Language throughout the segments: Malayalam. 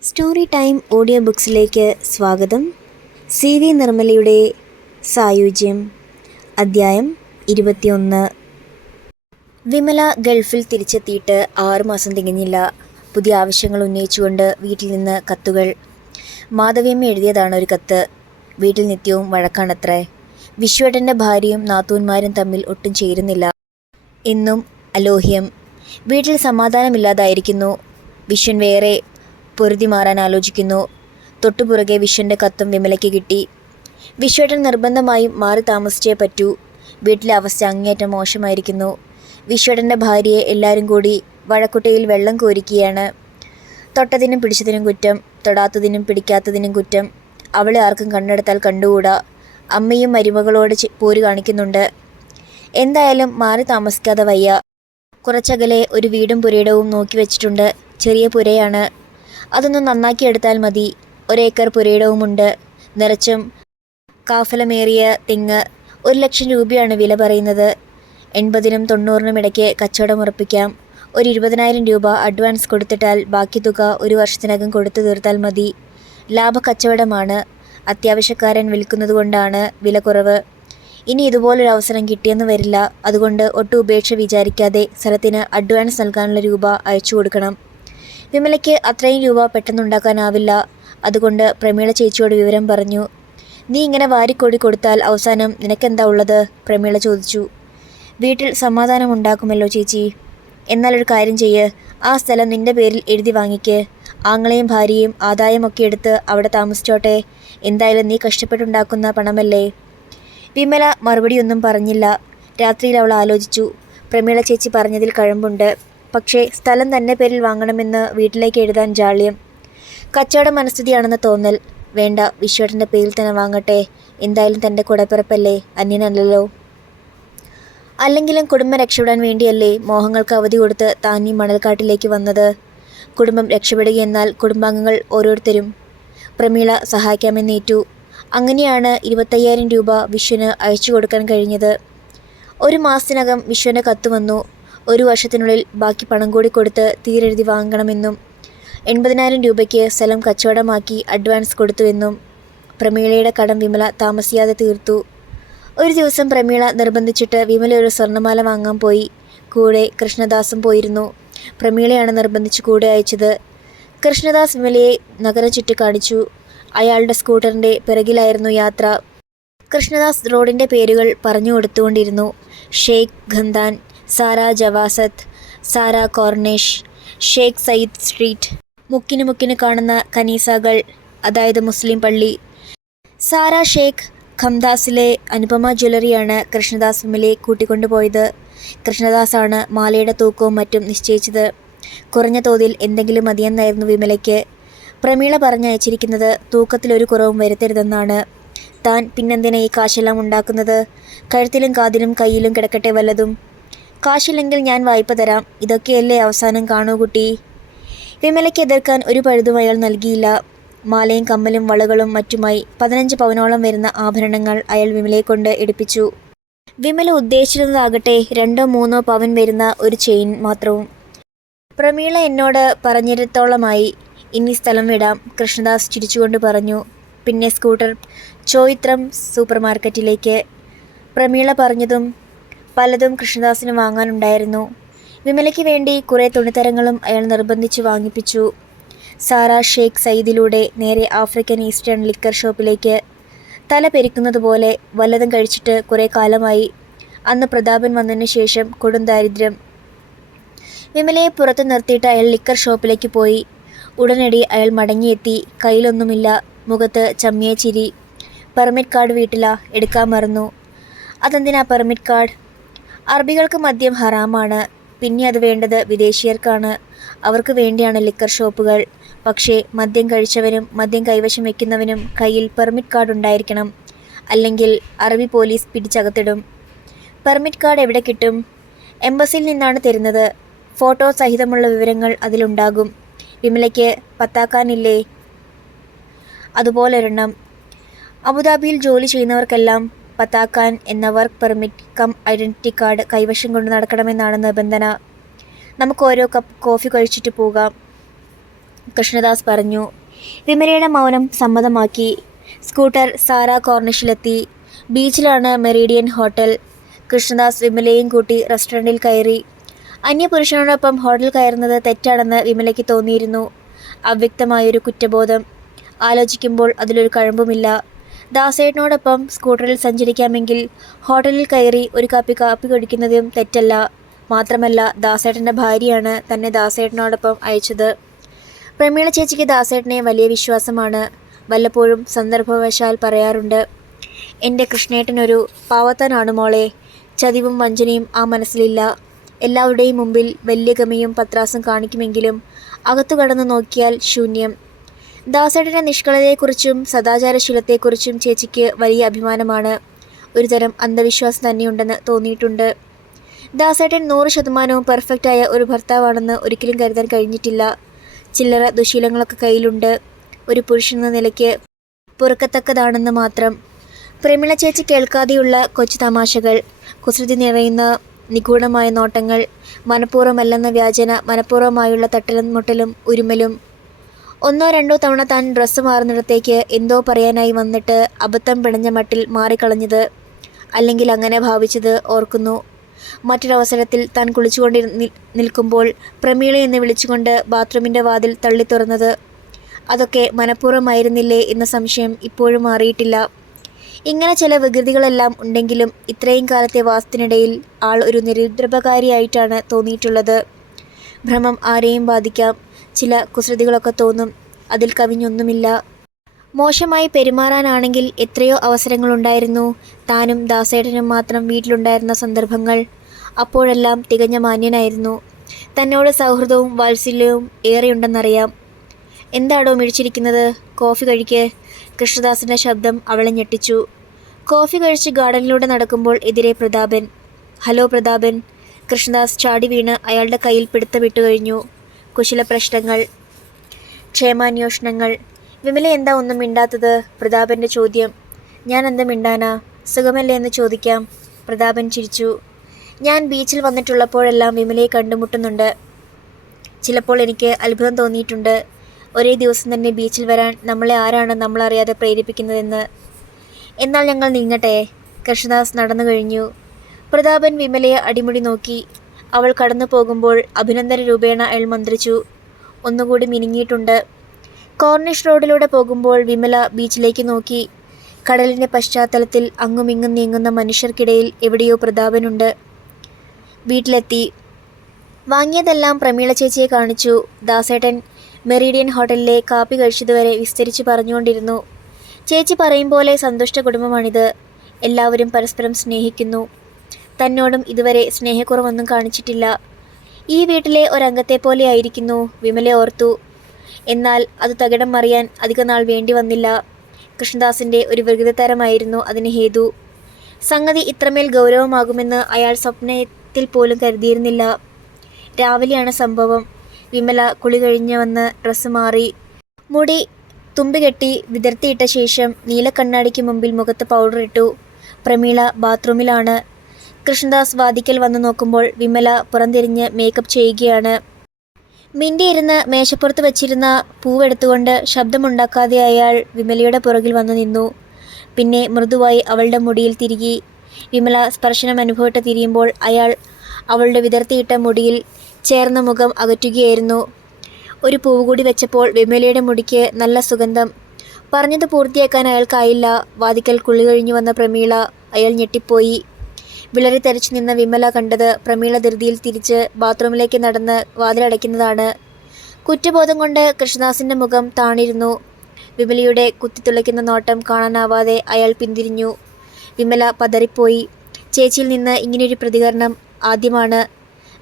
സ്റ്റോറി ടൈം ഓഡിയോ ബുക്സിലേക്ക് സ്വാഗതം. സി വി നിർമ്മലയുടെ സായുജ്യം അദ്ധ്യായം ഇരുപത്തിയൊന്ന്. വിമല ഗൾഫിൽ തിരിച്ചെത്തിയിട്ട് ആറുമാസം തികഞ്ഞില്ല. പുതിയ ആവശ്യങ്ങൾ ഉന്നയിച്ചുകൊണ്ട് വീട്ടിൽ നിന്ന് കത്തുകൾ. മാധവിയമ്മ എഴുതിയതാണ് ഒരു കത്ത്. വീട്ടിൽ നിത്യവും വഴക്കാണത്രേ. വിശ്വേട്ടന്റെ ഭാര്യയും നാത്തൂന്മാരും തമ്മിൽ ഒട്ടും ചേരുന്നില്ല. എന്നും അലോഹ്യം. വീട്ടിൽ സമാധാനമില്ലാതായിരിക്കുന്നു. വിശ്വൻ വേറെ പൊരുതി മാറാൻ ആലോചിക്കുന്നു. തൊട്ടുപുറകെ വിശ്വന്റെ കത്തും വിമലയ്ക്ക് കിട്ടി. വിശ്വേട്ടൻ നിർബന്ധമായും മാറി താമസിച്ചേ പറ്റൂ. വീട്ടിലെ അവസ്ഥ അങ്ങേയറ്റം മോശമായിരിക്കുന്നു. വിശ്വേട്ടന്റെ ഭാര്യയെ എല്ലാവരും കൂടി വഴക്കുട്ടയിൽ വെള്ളം കോരിക്കുകയാണ്. തൊട്ടതിനും പിടിച്ചതിനും കുറ്റം തൊടാത്തതിനും പിടിക്കാത്തതിനും കുറ്റം. അവളെ ആർക്കും കണ്ണെടുത്താൽ കണ്ടുകൂടാ. അമ്മയും മരുമകളോട് പോര് കാണിക്കുന്നുണ്ട്. എന്തായാലും മാറി താമസിക്കാതെ വയ്യ. കുറച്ചകലെ ഒരു വീടും പുരയിടവും നോക്കി വെച്ചിട്ടുണ്ട്. ചെറിയ പുരയാണ്. അതൊന്ന് നന്നാക്കി എടുത്താൽ മതി. ഒരേക്കർ പുരയിടവുമുണ്ട്. നിറച്ചും കാഫലമേറിയ തെങ്ങ്. ഒരു ലക്ഷം രൂപയാണ് വില പറയുന്നത്. എൺപതിനും തൊണ്ണൂറിനും ഇടയ്ക്ക് കച്ചവടം ഉറപ്പിക്കാം. ഒരു ഇരുപതിനായിരം രൂപ അഡ്വാൻസ് കൊടുത്തിട്ടാൽ ബാക്കി തുക ഒരു വർഷത്തിനകം കൊടുത്തു തീർത്താൽ മതി. ലാഭ കച്ചവടമാണ്. അത്യാവശ്യക്കാരൻ വിൽക്കുന്നതുകൊണ്ടാണ് വില കുറവ്. ഇനി ഇതുപോലൊരു അവസരം കിട്ടിയെന്ന് വരില്ല. അതുകൊണ്ട് ഒട്ടും ഉപേക്ഷ വിചാരിക്കാതെ സ്ഥലത്തിന് അഡ്വാൻസ് നൽകാനുള്ള രൂപ അയച്ചു കൊടുക്കണം. വിമലയ്ക്ക് അത്രയും രൂപ പെട്ടെന്നുണ്ടാക്കാനാവില്ല. അതുകൊണ്ട് പ്രമീള ചേച്ചിയോട് വിവരം പറഞ്ഞു. നീ ഇങ്ങനെ വാരിക്കോടി കൊടുത്താൽ അവസാനം നിനക്കെന്താ ഉള്ളത്? പ്രമീള ചോദിച്ചു. വീട്ടിൽ സമാധാനം ഉണ്ടാക്കുമല്ലോ ചേച്ചി എന്നാലൊരു കാര്യം ചെയ്യ്. ആ സ്ഥലം നിന്റെ പേരിൽ എഴുതി വാങ്ങിക്ക്. ആങ്ങളെയും ഭാര്യയും ആദായമൊക്കെ എടുത്ത് അവിടെ താമസിച്ചോട്ടെ. എന്തായാലും നീ കഷ്ടപ്പെട്ടുണ്ടാക്കുന്ന പണമല്ലേ? വിമല മറുപടിയൊന്നും പറഞ്ഞില്ല. രാത്രിയിൽ അവൾ ആലോചിച്ചു. പ്രമീള ചേച്ചി പറഞ്ഞതിൽ കഴമ്പുണ്ട്. പക്ഷേ സ്ഥലം തന്നെ പേരിൽ വാങ്ങണമെന്ന് വീട്ടിലേക്ക് എഴുതാൻ ജാള്യം. കച്ചവട മനസ്ഥിതിയാണെന്ന് തോന്നൽ. വേണ്ട വിശ്വേട്ടന്റെ പേരിൽ തന്നെ വാങ്ങട്ടെ. എന്തായാലും തന്റെ കുടപ്പിറപ്പല്ലേ? അന്യനല്ലല്ലോ. അല്ലെങ്കിലും കുടുംബം രക്ഷപ്പെടാൻ വേണ്ടിയല്ലേ മോഹങ്ങൾക്ക് അവധി കൊടുത്ത് താൻ ഈ മണൽക്കാട്ടിലേക്ക് വന്നത്? കുടുംബം രക്ഷപ്പെടുകയെന്നാൽ കുടുംബാംഗങ്ങൾ ഓരോരുത്തരും. പ്രമീള സഹായിക്കാമെന്നേറ്റു അങ്ങനെയാണ് ഇരുപത്തയ്യായിരം രൂപ വിശ്വന് അയച്ചു കൊടുക്കാൻ കഴിഞ്ഞത്. ഒരു മാസത്തിനകം വിശ്വന് കത്ത് വന്നു. ഒരു വർഷത്തിനുള്ളിൽ ബാക്കി പണം കൂടി കൊടുത്ത് തീരെഴുതി വാങ്ങണമെന്നും എൺപതിനായിരം രൂപയ്ക്ക് സ്ഥലം കച്ചവടമാക്കി അഡ്വാൻസ് കൊടുത്തുവെന്നും പ്രമീളയുടെ കടം വിമല താമസിയാതെ തീർത്തു. ഒരു ദിവസം പ്രമീള നിർബന്ധിച്ചിട്ട് വിമല ഒരു സ്വർണമാല വാങ്ങാൻ പോയി. കൂടെ കൃഷ്ണദാസും പോയിരുന്നു. പ്രമീളയാണ് നിർബന്ധിച്ച് കൂടെ അയച്ചത്. കൃഷ്ണദാസ് വിമലയെ നഗരം ചുറ്റിക്കാണിച്ചു അയാളുടെ സ്കൂട്ടറിന്റെ പിറകിലായിരുന്നു യാത്ര. കൃഷ്ണദാസ് റോഡിന്റെ പേരുകൾ പറഞ്ഞു കൊടുത്തുകൊണ്ടിരുന്നു. ഷെയ്ഖ് ഖന്ദാൻ സാര ജവാസത്ത് സാര കോർണേഷ് ഷേഖ് സയ്യിദ് സ്ട്രീറ്റ് മുക്കിന് മുക്കിന് കാണുന്ന കനീസകൾ അതായത് മുസ്ലിം പള്ളി. സാര ഷേഖ് ഖംദാസിലെ അനുപമ ജ്വല്ലറിയാണ് കൃഷ്ണദാസ് മിലെ കൂട്ടിക്കൊണ്ടുപോയത്. കൃഷ്ണദാസാണ് മാലയുടെ തൂക്കവും മറ്റും നിശ്ചയിച്ചത്. കുറഞ്ഞ തോതിൽ എന്തെങ്കിലും മതിയെന്നായിരുന്നു വിമലയ്ക്ക്. പ്രമീള പറഞ്ഞയച്ചിരിക്കുന്നത് തൂക്കത്തിലൊരു കുറവും വരുത്തരുതെന്നാണ്. താൻ പിന്നെന്തിനാ ഈ കാശെല്ലാം ഉണ്ടാക്കുന്നത്? കഴുത്തിലും കാതിലും കയ്യിലും കിടക്കട്ടെ വല്ലതും. കാശില്ലെങ്കിൽ ഞാൻ വായ്പ തരാം. ഇതൊക്കെയല്ലേ അവസാനം കാണൂ കുട്ടി. വിമലയ്ക്ക് എതിർക്കാൻ ഒരു പഴുതും അയാൾ നൽകിയില്ല. മാലയും കമ്മലും വളകളും മറ്റുമായി പതിനഞ്ച് പവനോളം വരുന്ന ആഭരണങ്ങൾ അയാൾ വിമലയെ കൊണ്ട് എടുപ്പിച്ചു. വിമല ഉദ്ദേശിച്ചിരുന്നതാകട്ടെ രണ്ടോ മൂന്നോ പവൻ വരുന്ന ഒരു ചെയിൻ മാത്രവും. പ്രമീള എന്നോട് പറഞ്ഞിരത്തോളമായി ഇനി സ്ഥലം വിടാം കൃഷ്ണദാസ് ചിരിച്ചുകൊണ്ട് പറഞ്ഞു. പിന്നെ സ്കൂട്ടർ. ചോയിത്രം സൂപ്പർ മാർക്കറ്റിലേക്ക് പ്രമീള പറഞ്ഞതും പലതും കൃഷ്ണദാസിന് വാങ്ങാനുണ്ടായിരുന്നു. വിമലയ്ക്ക് വേണ്ടി കുറേ തുണിത്തരങ്ങളും അയാൾ നിർബന്ധിച്ച് വാങ്ങിപ്പിച്ചു. സാറ ഷേഖ് സയ്യിദിലൂടെ നേരെ ആഫ്രിക്കൻ ഈസ്റ്റേൺ ലിക്കർ ഷോപ്പിലേക്ക് തല പെരിക്കുന്നത് പോലെ വല്ലതും കഴിച്ചിട്ട് കുറേ കാലമായി. അന്ന് പ്രതാപൻ വന്നതിന് ശേഷം കൊടും ദാരിദ്ര്യം. വിമലയെ പുറത്ത് നിർത്തിയിട്ട് അയാൾ ലിക്കർ ഷോപ്പിലേക്ക് പോയി. ഉടനടി അയാൾ മടങ്ങിയെത്തി. കയ്യിലൊന്നുമില്ല. മുഖത്ത് ചമ്മിയ ചിരി. പെർമിറ്റ് കാർഡ് വീട്ടിലാ. എടുക്കാൻ മറന്നു. അതെന്തിനാ പെർമിറ്റ് കാർഡ്? അറബികൾക്ക് മദ്യം ഹറാമാണ്. പിന്നെ അത് വേണ്ടത് വിദേശീയർക്കാണ്. അവർക്ക് വേണ്ടിയാണ് ലിക്കർ ഷോപ്പുകൾ. പക്ഷേ മദ്യം കഴിച്ചവനും മദ്യം കൈവശം വയ്ക്കുന്നവനും കയ്യിൽ പെർമിറ്റ് കാർഡ് ഉണ്ടായിരിക്കണം. അല്ലെങ്കിൽ അറബി പോലീസ് പിടിച്ചകത്തിടും. പെർമിറ്റ് കാർഡ് എവിടെ കിട്ടും? എംബസിയിൽ നിന്നാണ് തരുന്നത്. ഫോട്ടോ സഹിതമുള്ള വിവരങ്ങൾ അതിലുണ്ടാകും. വിമലയ്ക്ക് പത്താക്കാനില്ലേ? അതുപോലൊരെണ്ണം. അബുദാബിയിൽ ജോലി ചെയ്യുന്നവർക്കെല്ലാം പത്താക്കാൻ എന്ന work permit cum identity card കൈവശം കൊണ്ട് നടക്കണമെന്നാണ് നിബന്ധന. നമുക്ക് ഓരോ കപ്പ് കോഫി കഴിച്ചിട്ട് പോകാം. കൃഷ്ണദാസ് പറഞ്ഞു. വിമരയുടെ മൗനം സമ്മതമാക്കി. സ്കൂട്ടർ സാറ കോർണിഷിലെത്തി. ബീച്ചിലാണ് മെറീഡിയൻ ഹോട്ടൽ. കൃഷ്ണദാസ് വിമലയും കൂട്ടി റെസ്റ്റോറന്റിൽ കയറി. അന്യപുരുഷനോടൊപ്പം ഹോട്ടൽ കയറുന്നത് തെറ്റാണെന്ന് വിമലയ്ക്ക് തോന്നിയിരുന്നു. അവ്യക്തമായൊരു കുറ്റബോധം. ആലോചിക്കുമ്പോൾ അതിലൊരു കഴമ്പുമില്ല. ദാസേട്ടനോടൊപ്പം സ്കൂട്ടറിൽ സഞ്ചരിക്കാമെങ്കിൽ ഹോട്ടലിൽ കയറി ഒരു കാപ്പി കാപ്പി കുടിക്കുന്നതും തെറ്റല്ല. മാത്രമല്ല ദാസേട്ടന്റെ ഭാര്യയാണ് തന്നെ ദാസേട്ടനോടൊപ്പം അയച്ചത്. പ്രമീള ചേച്ചിക്ക് ദാസേട്ടനെ വലിയ വിശ്വാസമാണ്. വല്ലപ്പോഴും സന്ദർഭവശാൽ പറയാറുണ്ട് എന്റെ കൃഷ്ണേട്ടനൊരു പാവത്താനാണ് മോളെ. ചതിവും വഞ്ചനയും ആ മനസ്സിലില്ല. എല്ലാവരുടെയും മുമ്പിൽ വലിയ ഗമയും പത്രാസും കാണിക്കുമെങ്കിലും അകത്തു കടന്നു നോക്കിയാൽ ശൂന്യം. ദാസേട്ടന്റെ നിഷ്കളതയെക്കുറിച്ചും സദാചാരശീലത്തെക്കുറിച്ചും ചേച്ചിക്ക് വലിയ അഭിമാനമാണ്. ഒരുതരം അന്ധവിശ്വാസം തന്നെയുണ്ടെന്ന് തോന്നിയിട്ടുണ്ട്. ദാസേട്ടൻ നൂറ് ശതമാനവും പെർഫെക്റ്റായ ഒരു ഭർത്താവാണെന്ന് ഒരിക്കലും കരുതാൻ കഴിഞ്ഞിട്ടില്ല. ചില്ലറ ദുശീലങ്ങളൊക്കെ കയ്യിലുണ്ട്. ഒരു പുരുഷനെന്ന നിലയ്ക്ക് പൊറുക്കത്തക്കതാണെന്ന് മാത്രം. പ്രമിള ചേച്ചി കേൾക്കാതെയുള്ള കൊച്ചു തമാശകൾ കുസൃതി നിറയുന്ന നിഗൂഢമായ നോട്ടങ്ങൾ മനഃപൂർവമല്ലെന്ന വ്യാജന മനഃപൂർവമായുള്ള തട്ടലും മുട്ടലും ഉരുമലും ഒന്നോ രണ്ടോ തവണ താൻ ഡ്രസ്സ് മാറുന്നിടത്തേക്ക് എന്തോ പറയാനായി വന്നിട്ട് അബദ്ധം പിണഞ്ഞ മട്ടിൽ മാറിക്കളഞ്ഞത് അല്ലെങ്കിൽ അങ്ങനെ ഭാവിച്ചത് ഓർക്കുന്നു. മറ്റൊരവസരത്തിൽ താൻ കുളിച്ചുകൊണ്ട് നിൽക്കുമ്പോൾ പ്രമീള എന്ന് വിളിച്ചുകൊണ്ട് ബാത്റൂമിന്റെ വാതിൽ തള്ളി തുറന്നത്. അതൊക്കെ മനഃപൂർവമായിരുന്നില്ലേ എന്ന സംശയം ഇപ്പോഴും മാറിയിട്ടില്ല. ഇങ്ങനെ ചില വികൃതികളെല്ലാം ഉണ്ടെങ്കിലും ഇത്രയും കാലത്തെ വാസത്തിനിടയിൽ ആൾ ഒരു നിരുദ്രപകാരിയായിട്ടാണ് തോന്നിയിട്ടുള്ളത്. ഭ്രമം ആരെയും ബാധിക്കാം. ചില കുസൃതികളൊക്കെ തോന്നും. അതിൽ കവിഞ്ഞൊന്നുമില്ല. മോശമായി പെരുമാറാനാണെങ്കിൽ എത്രയോ അവസരങ്ങളുണ്ടായിരുന്നു. താനും ദാസേട്ടനും മാത്രം വീട്ടിലുണ്ടായിരുന്ന സന്ദർഭങ്ങൾ. അപ്പോഴെല്ലാം തികഞ്ഞ മാന്യനായിരുന്നു. തന്നോട് സൗഹൃദവും വാത്സല്യവും ഏറെയുണ്ടെന്നറിയാം. എന്താടോ മിഴിച്ചിരിക്കുന്നത്? കോഫി കഴിക്ക്. കൃഷ്ണദാസിന്റെ ശബ്ദം അവളെ ഞെട്ടിച്ചു. കോഫി കഴിച്ച് ഗാർഡനിലൂടെ നടക്കുമ്പോൾ എതിരെ പ്രതാപൻ. ഹലോ പ്രതാപൻ. കൃഷ്ണദാസ് ചാടി വീണ് അയാളുടെ കയ്യിൽ പിടുത്തം വിട്ടുകഴിഞ്ഞു കുശല പ്രശ്നങ്ങൾ ക്ഷേമാന്വേഷണങ്ങൾ. വിമല എന്താ ഒന്നും മിണ്ടാത്തത്? പ്രതാപന്റെ ചോദ്യം. ഞാൻ എന്താ മിണ്ടാനാ? സുഖമല്ലേ എന്ന് ചോദിക്കാം. പ്രതാപൻ ചിരിച്ചു. ഞാൻ ബീച്ചിൽ വന്നിട്ടുള്ളപ്പോഴെല്ലാം വിമലയെ കണ്ടുമുട്ടുന്നുണ്ട്. ചിലപ്പോൾ എനിക്ക് അത്ഭുതം തോന്നിയിട്ടുണ്ട്. ഒരേ ദിവസം തന്നെ ബീച്ചിൽ വരാൻ നമ്മളെ ആരാണ് നമ്മളറിയാതെ പ്രേരിപ്പിക്കുന്നതെന്ന്. എന്നാൽ ഞങ്ങൾ നീങ്ങട്ടെ. കൃഷ്ണദാസ് നടന്നു കഴിഞ്ഞു പ്രതാപൻ വിമലയെ അടിമുടി നോക്കി. അവൾ കടന്നു പോകുമ്പോൾ അഭിനന്ദന രൂപേണ അയാൾ മന്ത്രിച്ചു. ഒന്നുകൂടി മിനുങ്ങിയിട്ടുണ്ട്. കോർണിഷ് റോഡിലൂടെ പോകുമ്പോൾ വിമല ബീച്ചിലേക്ക് നോക്കി. കടലിന്റെ പശ്ചാത്തലത്തിൽ അങ്ങുമിങ്ങും നീങ്ങുന്ന മനുഷ്യർക്കിടയിൽ എവിടെയോ പ്രതാപനുണ്ട്. വീട്ടിലെത്തി. വാങ്ങിയതെല്ലാം പ്രമീള ചേച്ചിയെ കാണിച്ചു. ദാസേട്ടൻ മെറീഡിയൻ ഹോട്ടലിലെ കാപ്പി കഴിച്ചതുവരെ വിസ്തരിച്ച് പറഞ്ഞുകൊണ്ടിരുന്നു. ചേച്ചി പറയും പോലെ സന്തുഷ്ട കുടുംബമാണിത്. എല്ലാവരും പരസ്പരം സ്നേഹിക്കുന്നു. തന്നോടും ഇതുവരെ സ്നേഹക്കുറവൊന്നും കാണിച്ചിട്ടില്ല. ഈ വീട്ടിലെ ഒരംഗത്തെ പോലെ ആയിരിക്കുന്നു വിമല ഓർത്തു. എന്നാൽ അത് തകിടം മറിയാൻ അധികനാൾ വേണ്ടി വന്നില്ല. കൃഷ്ണദാസിന്റെ ഒരു വികൃതതരമായിരുന്നു അതിന് ഹേതു. സംഗതി ഇത്രമേൽ ഗൗരവമാകുമെന്ന് അയാൾ സ്വപ്നത്തിൽ പോലും കരുതിയിരുന്നില്ല. രാവിലെയാണ് സംഭവം. വിമല കുളി കഴിഞ്ഞ് വന്ന് ഡ്രസ്സ് മാറി. മുടി തുമ്പുകെട്ടി വിതർത്തിയിട്ട ശേഷം നീല കണ്ണാടിക്ക് മുമ്പിൽ മുഖത്ത് പൗഡർ ഇട്ടു. പ്രമീള ബാത്റൂമിലാണ്. കൃഷ്ണദാസ് വാദിക്കൽ വന്നു നോക്കുമ്പോൾ വിമല പുറംതിരിഞ്ഞ് മേക്കപ്പ് ചെയ്യുകയാണ്. മിണ്ടി ഇരുന്ന് മേശപ്പുറത്ത് വെച്ചിരുന്ന പൂവെടുത്തുകൊണ്ട് ശബ്ദമുണ്ടാക്കാതെ അയാൾ വിമലയുടെ പുറകിൽ വന്നു നിന്നു. പിന്നെ മൃദുവായി അവളുടെ മുടിയിൽ തിരികി. വിമല സ്പർശനം അനുഭവിട്ട് തിരിയുമ്പോൾ അയാൾ അവളുടെ വിതർത്തിയിട്ട മുടിയിൽ ചേർന്ന മുഖം അകറ്റുകയായിരുന്നു. ഒരു പൂവ് കൂടി വെച്ചപ്പോൾ വിമലയുടെ മുടിക്ക് നല്ല സുഗന്ധം. പറഞ്ഞത് പൂർത്തിയാക്കാൻ അയാൾക്കായില്ല. വാതിക്കൽ കുളി കഴിഞ്ഞു വന്ന പ്രമീള അയാൾ ഞെട്ടിപ്പോയി. വിളറി തെരച്ചു നിന്ന വിമല കണ്ടത് പ്രമീള ധൃതിയിൽ തിരിച്ച് ബാത്റൂമിലേക്ക് നടന്ന് വാതിലടയ്ക്കുന്നതാണ്. കുറ്റബോധം കൊണ്ട് കൃഷ്ണദാസിന്റെ മുഖം താണിരുന്നു. വിമലയുടെ കുത്തിത്തുളയ്ക്കുന്ന നോട്ടം കാണാനാവാതെ അയാൾ പിന്തിരിഞ്ഞു. വിമല പതറിപ്പോയി. ചേച്ചിയിൽ നിന്ന് ഇങ്ങനെയൊരു പ്രതികരണം ആദ്യമാണ്.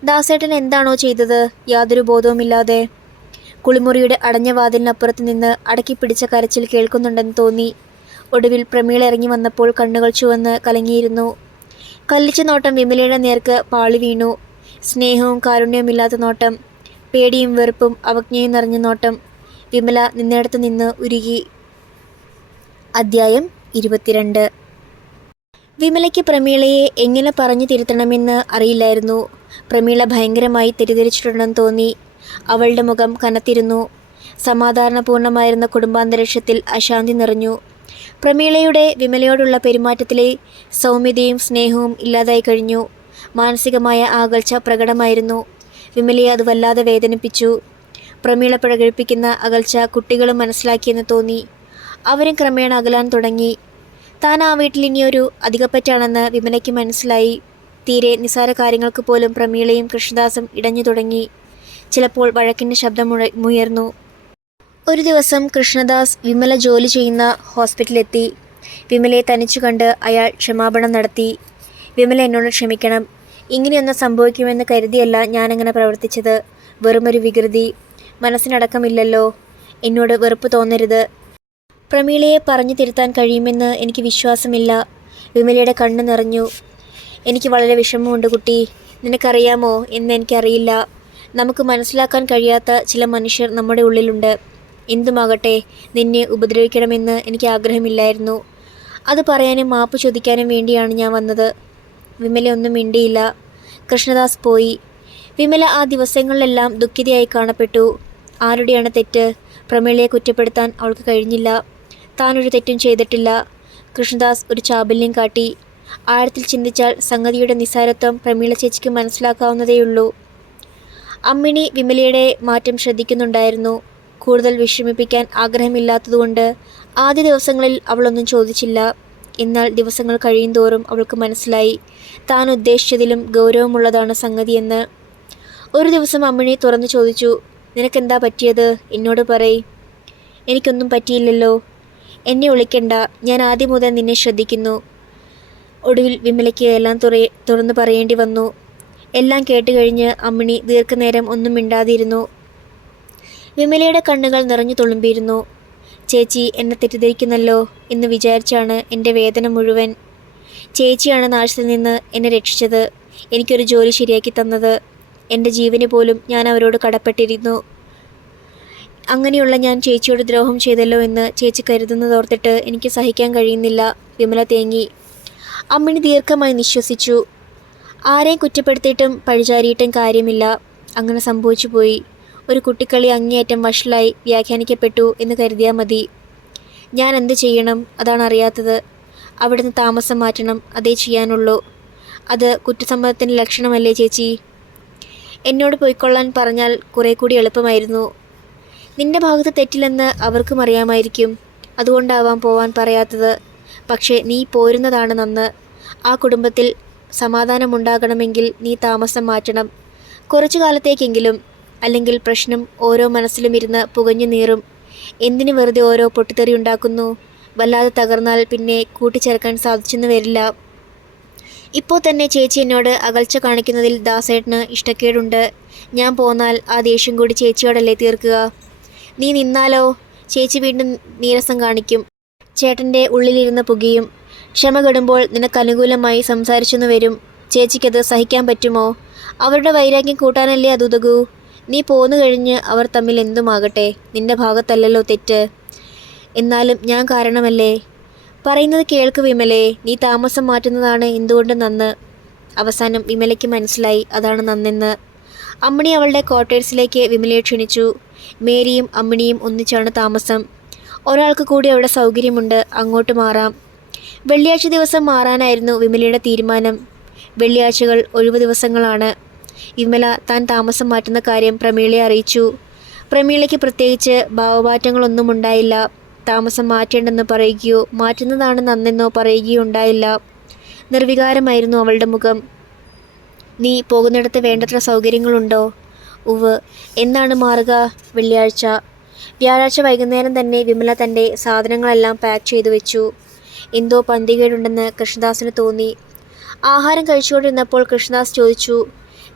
ദാസേട്ടൻ എന്താണോ ചെയ്തത്? യാതൊരു ബോധവുമില്ലാതെ. കുളിമുറിയുടെ അടഞ്ഞ വാതിലിനപ്പുറത്ത് നിന്ന് അടക്കിപ്പിടിച്ച കരച്ചിൽ കേൾക്കുന്നുണ്ടെന്ന് തോന്നി. ഒടുവിൽ പ്രമീള ഇറങ്ങി വന്നപ്പോൾ കണ്ണുകൾ ചുവന്ന് കലങ്ങിയിരുന്നു. കല്ലിച്ച നോട്ടം വിമലയുടെ നേർക്ക് പാളി വീണു. സ്നേഹവും കാരുണ്യവുമില്ലാത്ത നോട്ടം പേടിയും വെറുപ്പും അവജ്ഞയും നിറഞ്ഞ നോട്ടം വിമല നിന്നിടത്ത് നിന്ന് ഉരുകി. അദ്ധ്യായം ഇരുപത്തിരണ്ട്. വിമലയ്ക്ക് പ്രമീളയെ എങ്ങനെ പറഞ്ഞു തിരുത്തണമെന്ന് അറിയില്ലായിരുന്നു. പ്രമീള ഭയങ്കരമായി തെറ്റിദ്ധരിച്ചിട്ടുണ്ടെന്ന് തോന്നി. അവളുടെ മുഖം കനത്തിരുന്നു. സമാധാനപൂർണമായിരുന്ന കുടുംബാന്തരീക്ഷത്തിൽ അശാന്തി നിറഞ്ഞു. പ്രമീളയുടെ വിമലയോടുള്ള പെരുമാറ്റത്തിലെ സൗമ്യതയും സ്നേഹവും ഇല്ലാതായി കഴിഞ്ഞു. മാനസികമായ ആകൽച്ച പ്രകടമായിരുന്നു. വിമലയെ അത് വല്ലാതെ വേദനിപ്പിച്ചു. പ്രമീള പ്രകടിപ്പിക്കുന്ന അകൽച്ച കുട്ടികളും മനസ്സിലാക്കിയെന്ന് തോന്നി. അവരും ക്രമേണ അകലാൻ തുടങ്ങി. താൻ ആ വീട്ടിൽ ഇനിയൊരു അധികപ്പറ്റാണെന്ന് വിമലയ്ക്ക് മനസ്സിലായി. തീരെ നിസാര കാര്യങ്ങൾക്ക് പോലും പ്രമീളയും കൃഷ്ണദാസും ഇടഞ്ഞു തുടങ്ങി. ചിലപ്പോൾ വഴക്കിന്റെ ശബ്ദം മുഴ- മുയർന്നു. ഒരു ദിവസം കൃഷ്ണദാസ് വിമല ജോലി ചെയ്യുന്ന ഹോസ്പിറ്റലിലെത്തി. വിമലയെ തനിച്ചു കണ്ട് അയാൾ ക്ഷമാപണം നടത്തി. വിമല എന്നോട് ക്ഷമിക്കണം. ഇങ്ങനെയൊന്നും സംഭവിക്കുമെന്ന് കരുതിയല്ല ഞാനങ്ങനെ പ്രവർത്തിച്ചത്. വെറുമൊരു വികൃതി. മനസ്സിനടക്കമില്ലല്ലോ. എന്നോട് വെറുപ്പ് തോന്നരുത്. പ്രമീളയെ പറഞ്ഞു തിരുത്താൻ കഴിയുമെന്ന് എനിക്ക് വിശ്വാസമില്ല. വിമലയുടെ കണ്ണ് നിറഞ്ഞു. എനിക്ക് വളരെ വിഷമമുണ്ട് കുട്ടി. നിനക്കറിയാമോ? എന്ന് എനിക്കറിയില്ല. നമുക്ക് മനസ്സിലാക്കാൻ കഴിയാത്ത ചില മനുഷ്യർ നമ്മുടെ ഉള്ളിലുണ്ട്. എന്തുമാകട്ടെ നിന്നെ ഉപദ്രവിക്കണമെന്ന് എനിക്ക് ആഗ്രഹമില്ലായിരുന്നു. അത് പറയാനും മാപ്പ് ചോദിക്കാനും വേണ്ടിയാണ് ഞാൻ വന്നത്. വിമല ഒന്നും മിണ്ടിയില്ല. കൃഷ്ണദാസ് പോയി. വിമല ആ ദിവസങ്ങളിലെല്ലാം ദുഃഖിതയായി കാണപ്പെട്ടു. ആരുടെയാണ് തെറ്റ്? പ്രമേളയെ കുറ്റപ്പെടുത്താൻ അവൾക്ക് കഴിഞ്ഞില്ല. താനൊരു തെറ്റും ചെയ്തിട്ടില്ല. കൃഷ്ണദാസ് ഒരു ചാബല്യം കാട്ടി. ആഴത്തിൽ ചിന്തിച്ചാൽ സംഗതിയുടെ നിസ്സാരത്വം പ്രമീള ചേച്ചിക്ക് മനസ്സിലാക്കാവുന്നതേയുള്ളൂ. അമ്മിണി വിമലയുടെ മാറ്റം ശ്രദ്ധിക്കുന്നുണ്ടായിരുന്നു. കൂടുതൽ വിഷമിപ്പിക്കാൻ ആഗ്രഹമില്ലാത്തതുകൊണ്ട് ആദ്യ ദിവസങ്ങളിൽ അവളൊന്നും ചോദിച്ചില്ല. എന്നാൽ ദിവസങ്ങൾ കഴിയുന്തോറും അവൾക്ക് മനസ്സിലായി. താൻ ഉദ്ദേശിച്ചതിലും ഗൗരവമുള്ളതാണ് സംഗതിയെന്ന്. ഒരു ദിവസം അമ്മിണി തുറന്നു ചോദിച്ചു നിനക്കെന്താ പറ്റിയത്? എന്നോട് പറയ്. എനിക്കൊന്നും പറ്റിയില്ലല്ലോ. എന്നെ വിളിക്കണ്ട ഞാൻ ആദ്യം മുതൽ നിന്നെ ശ്രദ്ധിക്കുന്നു. ഒടുവിൽ വിമലയ്ക്ക് എല്ലാം തുറ തുറന്നു പറയേണ്ടി വന്നു. എല്ലാം കേട്ടുകഴിഞ്ഞ് അമ്മിണി ദീർഘനേരം ഒന്നും മിണ്ടാതിരുന്നു. വിമലയുടെ കണ്ണുകൾ നിറഞ്ഞു തുളുമ്പിയിരുന്നു. ചേച്ചി എന്നെ തെറ്റിദ്ധരിക്കുന്നല്ലോ എന്ന് വിചാരിച്ചാണ് എന്റെ വേദന മുഴുവൻ. ചേച്ചിയാണ് നാശത്തിൽ നിന്ന് എന്നെ രക്ഷിച്ചത്. എനിക്കൊരു ജോലി ശരിയാക്കി തന്നത്. എന്റെ ജീവന് പോലും ഞാൻ അവരോട് കടപ്പെട്ടിരുന്നു. അങ്ങനെയുള്ള ഞാൻ ചേച്ചിയോട് ദ്രോഹം ചെയ്തല്ലോ എന്ന് ചേച്ചി കരുതുന്നതോർത്തിട്ട് എനിക്ക് സഹിക്കാൻ കഴിയുന്നില്ല. വിമല തേങ്ങി. അമ്മിണി ദീർഘമായി നിശ്വസിച്ചു. ആരെയും കുറ്റപ്പെടുത്തിയിട്ടും പഴിചാരിയിട്ടും കാര്യമില്ല. അങ്ങനെ സംഭവിച്ചു പോയി ഒരു കുട്ടിക്കളി അങ്ങേയറ്റം വഷളായി വ്യാഖ്യാനിക്കപ്പെട്ടു എന്ന് കരുതിയാൽ മതി. ഞാൻ എന്ത് ചെയ്യണം? അതാണ് അറിയാത്തത്. അവിടുന്ന് താമസം മാറ്റണം. അതേ ചെയ്യാനുള്ളൂ. അത് കുറ്റസമ്മതത്തിന്റെ ലക്ഷണമല്ലേ ചേച്ചി? എന്നോട് പോയിക്കൊള്ളാൻ പറഞ്ഞാൽ കുറേ കൂടി എളുപ്പമായിരുന്നു. നിന്റെ ഭാഗത്ത് തെറ്റില്ലെന്ന് അവർക്കും അറിയാമായിരിക്കും. അതുകൊണ്ടാവാം പോവാൻ പറയാത്തത്. പക്ഷേ നീ പോരുന്നതാണ് നന്ന്. ആ കുടുംബത്തിൽ സമാധാനമുണ്ടാകണമെങ്കിൽ നീ താമസം മാറ്റണം. കുറച്ചു കാലത്തേക്കെങ്കിലും അല്ലെങ്കിൽ പ്രശ്നം ഓരോ മനസ്സിലും ഇരുന്ന് പുകഞ്ഞു നീറും. എന്തിനു വെറുതെ ഓരോ പൊട്ടിത്തെറി ഉണ്ടാക്കുന്നു? വല്ലാതെ തകർന്നാൽ പിന്നെ കൂട്ടിച്ചേർക്കാൻ സാധിച്ചെന്ന് വരില്ല. ഇപ്പോൾ തന്നെ ചേച്ചി എന്നോട് അകൽച്ച കാണിക്കുന്നതിൽ ദാസേട്ടന് ഇഷ്ടക്കേടുണ്ട്. ഞാൻ പോന്നാൽ ആ ദേഷ്യം കൂടി ചേച്ചിയോടല്ലേ തീർക്കുക? നീ നിന്നാലോ? ചേച്ചി വീണ്ടും നീരസം കാണിക്കും. ചേട്ടന്റെ ഉള്ളിലിരുന്ന് പുകയും. ക്ഷമ കെടുമ്പോൾ നിനക്ക് അനുകൂലമായി സംസാരിച്ചെന്ന് വരും. ചേച്ചിക്കത് സഹിക്കാൻ പറ്റുമോ? അവരുടെ വൈരാഗ്യം കൂട്ടാനല്ലേ അത് ഉതകൂ? നീ പോന്നു കഴിഞ്ഞ് അവർ തമ്മിൽ എന്തുമാകട്ടെ? നിന്റെ ഭാഗത്തല്ലല്ലോ തെറ്റ്. എന്നാലും ഞാൻ കാരണമല്ലേ? പറയുന്നത് കേൾക്ക് വിമലേ നീ താമസം മാറ്റുന്നതാണ് എന്തുകൊണ്ട് നന്ന്? അവസാനം വിമലയ്ക്ക് മനസ്സിലായി അതാണ് നന്നെന്ന്. അമ്മിണി അവളുടെ ക്വാർട്ടേഴ്സിലേക്ക് വിമലയെ ക്ഷണിച്ചു. മേരിയും അമ്മിണിയും ഒന്നിച്ചാണ് താമസം. ഒരാൾക്ക് കൂടി അവിടെ സൗകര്യമുണ്ട് അങ്ങോട്ട് മാറാം. വെള്ളിയാഴ്ച ദിവസം മാറാനായിരുന്നു വിമലയുടെ തീരുമാനം. വെള്ളിയാഴ്ചകൾ ഒഴിവു ദിവസങ്ങളാണ്. വിമല താൻ താമസം മാറ്റുന്ന കാര്യം പ്രമീളയെ അറിയിച്ചു. പ്രമീളയ്ക്ക് പ്രത്യേകിച്ച് ഭാവമാറ്റങ്ങളൊന്നും ഉണ്ടായില്ല. താമസം മാറ്റേണ്ടെന്ന് പറയുകയോ മാറ്റുന്നതാണ് നന്നെന്നോ പറയുകയോ ഉണ്ടായില്ല. നിർവികാരമായിരുന്നു അവളുടെ മുഖം. നീ പോകുന്നിടത്ത് വേണ്ടത്ര സൗകര്യങ്ങളുണ്ടോ? ഉവ് എന്നാണ് മാറുക വെള്ളിയാഴ്ച. വ്യാഴാഴ്ച വൈകുന്നേരം തന്നെ വിമല തന്റെ സാധനങ്ങളെല്ലാം പാക്ക് ചെയ്തു വെച്ചു. എന്തോ പന്തികേടുണ്ടെന്ന് കൃഷ്ണദാസിന് തോന്നി. ആഹാരം കഴിച്ചുകൊണ്ടിരുന്നപ്പോൾ കൃഷ്ണദാസ് ചോദിച്ചു